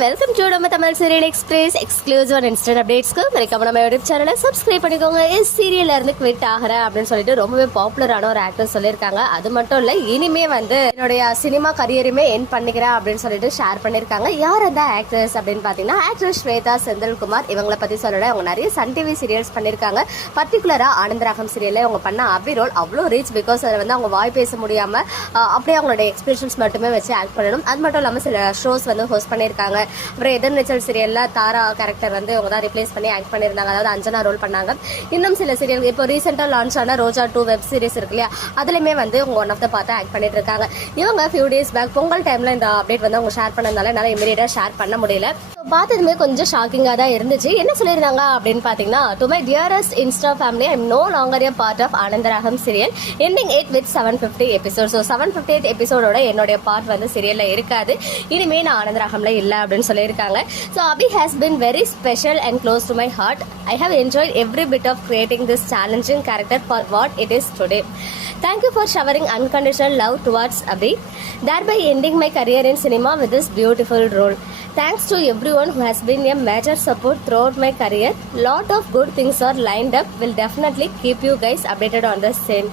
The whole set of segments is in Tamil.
வெல்கம் டு நம்ம Tamil serial express exclusive and instant அப்டேட்ஸ்க்கு மறக்காம நம்ம யூடியூப் சேனலை சப்ஸ்கிரைப் பண்ணிக்கோங்க. இஸ் சீரியல்ல இருந்து குவிட் ஆகிறேன் அப்படின்னு சொல்லிட்டு ரொம்பவே பாப்புலரான ஒரு ஆக்டர் சொல்லியிருக்காங்க. அது மட்டும் இல்ல இனிமே வந்து என்னுடைய சினிமா கரியருமே என் பண்ணிக்கிறேன் அப்படின்னு சொல்லிட்டு ஷேர் பண்ணியிருக்காங்க. யார் அந்த ஆக்ட்ரஸ் அப்படின்னு பார்த்தீங்கன்னா ஆக்ட்ரஸ் ஸ்வேதா செந்தில்குமார். இவங்கள பத்தி சொல்லல. அவங்க நிறைய சன் டிவி சீரியல்ஸ் பண்ணியிருக்காங்க. பர்டிகுலரா ஆனந்தராகம் சீரியல்ல அவங்க பண்ண அபி ரோல் அவ்வளோ ரீச் பிகாஸ் அதில் வந்து அவங்க வாய் பேச முடியாம அப்படியே அவங்களோட எக்ஸ்பிரஷன்ஸ் மட்டுமே வச்சு ஆக்ட் பண்ணணும். அது மட்டும் இல்லாமல் சில ஷோஸ் வந்து ஹோஸ்ட் பண்ணியிருக்காங்க. அப்புறம் எதிர்நீச்சல் சீரியல்ல தாரா கேரக்டர் வந்து அவங்க தான் ரிப்ளேஸ் பண்ணி ஆக்ட் பண்ணியிருந்தாங்க. அதாவது அஞ்சனா ரோல் பண்ணாங்க. இன்னும் சில சீரியல் இப்போ ரீசெண்டாக லான்ச் ஆன ரோஜா டூ வெப் சீரிஸ் இருக்கு இல்லையா? அதுலயுமே வந்து அவங்க ஒன் ஆஃப் த பார்த்து ஆக்ட் பண்ணிட்டு இருக்காங்க இவங்க ஃபியூ டேஸ் பேக் பொங்கல் டைம்ல இந்த அப்டேட் வந்து அவங்க ஷேர் பண்ணதுனால என்னால் இமீடியட்டா ஷேர் பண்ண முடியல. பார்த்ததுமே கொஞ்சம் ஷாக்கிங்காக தான் இருந்துச்சு. என்ன சொல்லியிருந்தாங்க அப்படின்னு பார்த்தீங்கன்னா to my dearest insta family I'm no longer a part of Anandaragam serial ending eight with seven fifty episode so seven fifty eight எபிசோடோட என்னுடைய பார்ட் வந்து சீரியலில் இருக்காது. இனிமே நான் ஆனந்தராகம்ல இல்லை அப்படின்னு சொல்லியிருக்காங்க so Abhi has been very special and close to my heart I have enjoyed every bit of creating this challenging character for what it is today Thank you for showering unconditional love towards Abhi, thereby ending my career in cinema with this beautiful role. Thanks to everyone who has been a major support throughout my career. Lot of good things are lined up. Will definitely keep you guys updated on the same.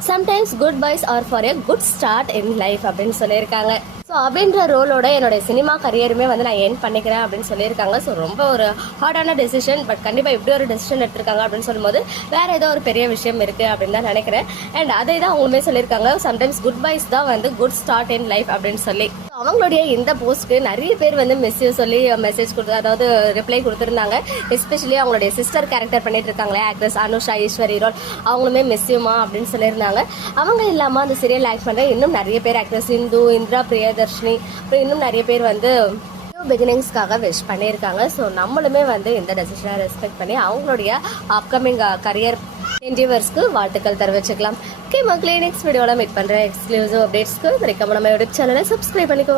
Sometimes goodbyes are for a good start in life அப்படின்னு சொல்லியிருக்காங்க ஸோ அப்படின்ற ரோலோட என்னுடைய சினிமா கரியருமே வந்து நான் என் பண்ணிக்கிறேன் அப்படின்னு சொல்லியிருக்காங்க. ஸோ ரொம்ப ஒரு ஹார்டான டெசிஷன் பட் கண்டிப்பாக இப்படி ஒரு டெசிஷன் எடுத்திருக்காங்க அப்படின்னு சொல்லும்போது வேற ஏதோ ஒரு பெரிய விஷயம் இருக்கு அப்படின்னு தான் நினைக்கிறேன். அண்ட் அதை தான் அவங்களுமே சொல்லியிருக்காங்க. சம்டைம்ஸ் குட் பைஸ் தான் வந்து குட் ஸ்டார்ட் இன் லைஃப் அப்படின்னு சொல்லி. அவங்களுடைய இந்த போஸ்ட்க்கு நிறைய பேர் வந்து மெசேஜ் சொல்லி uh, மெசேஜ் கொடுத்து அதாவது ரிப்ளை கொடுத்துருந்தாங்க. எஸ்பெஷலி அவங்களுடைய சிஸ்டர் கேரக்டர் பண்ணிட்டு இருக்காங்களே ஆக்ட்ரஸ் அனுஷா ஈஸ்வரி ரோல். அவங்களுமே மெஸ்யூமா அப்படின்னு சொல்லியிருந்தாங்க. அவங்க இல்லாமல் அந்த சீரியல் ஆக்ட் பண்ணுற இன்னும் நிறைய பேர் ஆக்ட்ரஸ் இந்து இந்திரா பிரியதர்ஷினி அப்புறம் இன்னும் நிறைய பேர் வந்து நியூ பிகினிங்ஸ்க்காக விஷ் பண்ணியிருக்காங்க. ஸோ நம்மளுமே வந்து இந்த டெசிஷனை ரெஸ்பெக்ட் பண்ணி அவங்களுடைய அப்கமிங் கரியர் uh, இன்டிவர்ஸ்க்கு வாழ்த்துக்கள் தெரிவிச்சுக்கலாம். ஓகே மக்களே நெக்ஸ்ட் வீடியோவில் மீட் பண்ணுற எக்ஸ்க்ளூசிவ் அப்டேட்ஸ்க்கு மறைக்காம நம்ம யூடியூப் சேனலை சப்ஸ்கிரைப் பண்ணிக்கோங்க.